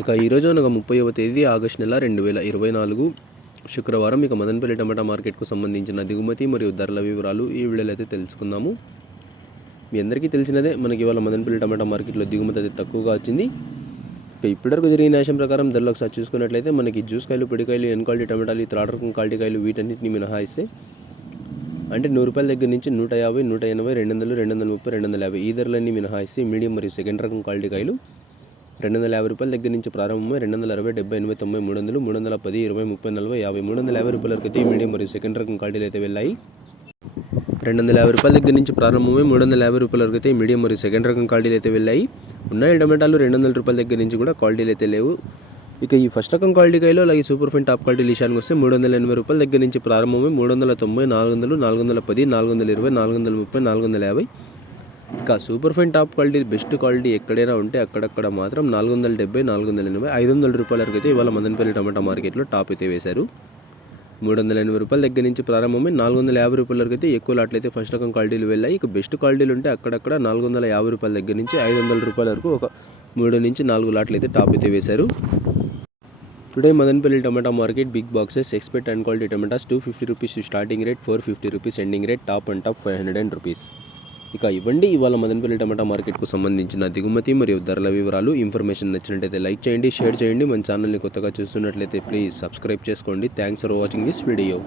ఇక ఈరోజు అనగా 30వ తేదీ ఆగస్టు నెల 2024 శుక్రవారం. ఇక మదనపల్లి టమాటా మార్కెట్కు సంబంధించిన దిగుమతి మరియు ధరల వివరాలు ఈ వీడియోలో అయితే తెలుసుకుందాము. మీ అందరికీ తెలిసినదే, మనకి ఇవాళ మదనపల్లి టమాటా మార్కెట్లో దిగుమతి అయితే తక్కువగా వచ్చింది. ఇక ఇప్పటివరకు జరిగిన న్యాయం ప్రకారం ధరలు ఒకసారి చూసుకున్నట్లయితే మనకి జ్యూస్ కాయలు, పొడికాయలు, ఎన్ క్వాలిటీ టమాటాలు, ఈ థర్డ్ రకం క్వాలిటీ కాయలు వీటన్నిటిని మినహాయిస్తే అంటే ₹100 దగ్గర నుంచి 150, 180, 200, 230, 250 ఈ ధరలన్నీ మినహాయిస్తే మీడియం మరియు సెకండ్ రకం క్వాలిటీ కాయలు ₹250 దగ్గర నుంచి ప్రారంభమై 260, 70, 80, 90, 300, 310, 20, 30, 40, 50, ₹350 వరకు అయితే మీడియం మరియు సెకండ్ రకం క్వాలిటీలు అయితే వెళ్ళాయి. ₹250 దగ్గర నుంచి ప్రారంభమై ₹350 వరకు అయితే మీడియం మరియు సెకండ్ రకం క్వాలిటీలు అయితే వెళ్ళాయి. ఉన్నాయి టమాటాలు ₹200 దగ్గర నుంచి కూడా క్వాలిటీలు అయితే లేవు. ఇక ఈ ఫస్ట్ రకం క్వాలిటీ కాయలు అలాగే సూపర్ ఫైన్ టాప్ క్వాలిటీ విషయానికి వస్తే ₹380 దగ్గర నుంచి ప్రారంభమై 390, 400, 410, 420, 430, 450. ఇక super fine top quality best quality ఎక్కడైనా ఉంటే అక్కడక్కడ మాత్రం ₹470, 480, ₹500 వరకు అయితే ఇవాళ మదనపల్లి టమాటా మార్కెట్లో టాప్ అయితే వేశారు. ₹380 దగ్గర నుంచి ప్రారంభమై ₹450 వరకు అయితే ఎక్కువ లాట్లు అయితే ఫస్ట్ రకం క్వాలిటీలు వెళ్ళాయి. ఇక బెస్ట్ క్వాలిటీలు ఉంటే అక్కడక్కడ ₹450 దగ్గర నుంచి ₹500 వరకు ఒక 3 నుంచి 4 లాట్లు అయితే టాప్ అయితే వేశారు. Today Madanapalle tomato market big boxes expect and quality tomatoes ₹250 starting rate, ₹450 ending rate, top and top ₹500. ఇక ఇవ్వండి ఇవాళ మదనపల్లి టమాటా మార్కెట్కు సంబంధించిన దిగుమతి మరియు ధరల వివరాలు. ఇన్ఫర్మేషన్ నచ్చినట్లయితే లైక్ చేయండి, షేర్ చేయండి. మన ఛానల్ని కొత్తగా చూస్తున్నట్లయితే ప్లీజ్ సబ్స్క్రైబ్ చేసుకోండి. Thanks for watching this video.